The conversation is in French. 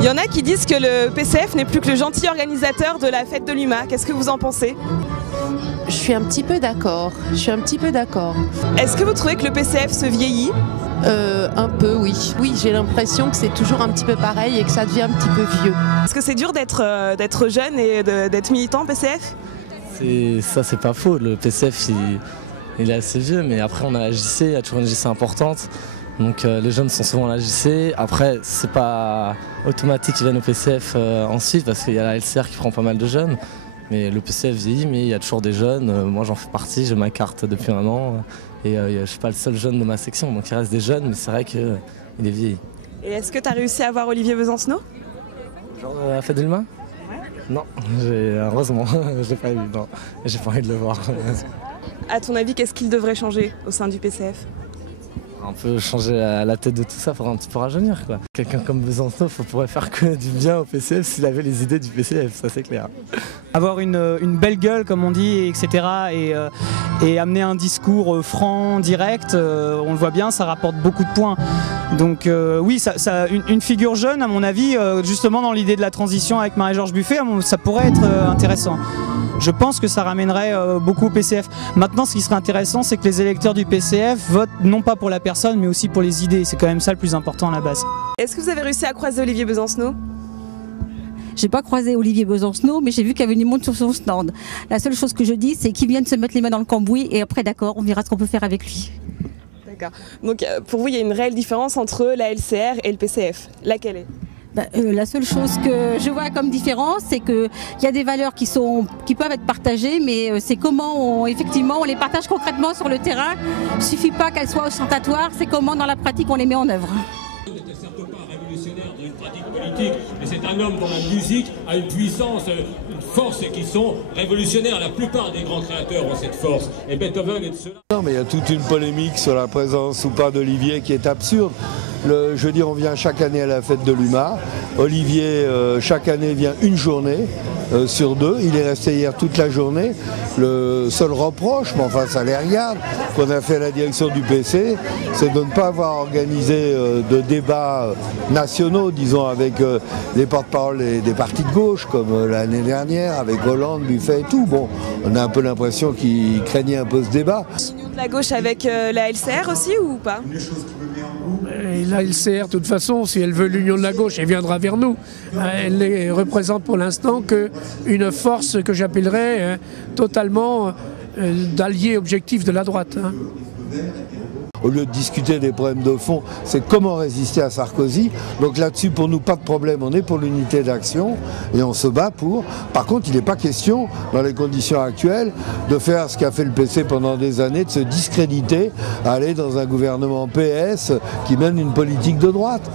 Il y en a qui disent que le PCF n'est plus que le gentil organisateur de la fête de l'UMA. Qu'est-ce que vous en pensez? Je suis un petit peu d'accord. Est-ce que vous trouvez que le PCF se vieillit? Un peu, oui. Oui, j'ai l'impression que c'est toujours un petit peu pareil et que ça devient un petit peu vieux. Est-ce que c'est dur d'être jeune et d'être militant PCF? Ça, c'est pas faux. Le PCF, il est assez vieux, mais après, on a la JC, il y a toujours une JC importante. Donc les jeunes sont souvent à la JC. Après, c'est pas automatique qu'ils viennent au PCF ensuite, parce qu'il y a la LCR qui prend pas mal de jeunes. Mais le PCF vieillit, mais il y a toujours des jeunes. Moi, j'en fais partie, j'ai ma carte depuis un an. Et je ne suis pas le seul jeune de ma section, donc il reste des jeunes, mais c'est vrai qu'il est vieilli. Et est-ce que tu as réussi à voir Olivier Besancenot? Genre à la fête de l'UMA? Non, heureusement, je l'ai pas vu, non. J'ai pas envie de le voir. À ton avis, qu'est-ce qu'il devrait changer au sein du PCF? Un peu changer la tête de tout ça, faudrait un petit peu rajeunir, quoi. Quelqu'un comme Besancenot pourrait faire que du bien au PCF s'il avait les idées du PCF, ça c'est clair. Avoir une belle gueule, comme on dit, etc. Et amener un discours franc, direct, on le voit bien, ça rapporte beaucoup de points. Donc oui, une figure jeune, à mon avis, justement dans l'idée de la transition avec Marie-Georges Buffet, ça pourrait être intéressant. Je pense que ça ramènerait beaucoup au PCF. Maintenant, ce qui serait intéressant, c'est que les électeurs du PCF votent non pas pour la personne, mais aussi pour les idées. C'est quand même ça le plus important à la base. Est-ce que vous avez réussi à croiser Olivier Besancenot? J'ai pas croisé Olivier Besancenot, mais j'ai vu qu'il y avait du monde sur son stand. La seule chose que je dis, c'est qu'il vienne se mettre les mains dans le cambouis et après, d'accord, on verra ce qu'on peut faire avec lui. D'accord. Donc pour vous, il y a une réelle différence entre la LCR et le PCF. Laquelle est? La seule chose que je vois comme différence, c'est qu'il y a des valeurs qui peuvent être partagées, mais c'est comment effectivement on les partage concrètement sur le terrain. Il ne suffit pas qu'elles soient ostentatoires, c'est comment dans la pratique on les met en œuvre. Il n'était certes pas révolutionnaire dans une pratique politique, mais c'est un homme dont la musique a une puissance, une force et qui sont révolutionnaires. La plupart des grands créateurs ont cette force, et Beethoven est de cela. Non, mais il y a toute une polémique sur la présence ou pas d'Olivier qui est absurde. Je veux dire, on vient chaque année à la fête de l'UMA. Olivier, chaque année, vient une journée sur deux. Il est resté hier toute la journée. Le seul reproche, mais enfin ça les regarde, qu'on a fait à la direction du PC, c'est de ne pas avoir organisé de débats nationaux, disons, avec les porte-paroles des partis de gauche, comme l'année dernière, avec Hollande, Buffet et tout. Bon, on a un peu l'impression qu'ils craignaient un peu ce débat. Union de la gauche avec la LCR aussi ou pas? Et la LCR, de toute façon, si elle veut l'union de la gauche, elle viendra vers nous. Elle ne représente pour l'instant qu'une force que j'appellerais totalement d'allié objectif de la droite. Au lieu de discuter des problèmes de fond, c'est comment résister à Sarkozy. Donc là-dessus, pour nous, pas de problème. On est pour l'unité d'action et on se bat pour. Par contre, il n'est pas question, dans les conditions actuelles, de faire ce qu'a fait le PC pendant des années, de se discréditer, aller dans un gouvernement PS qui mène une politique de droite.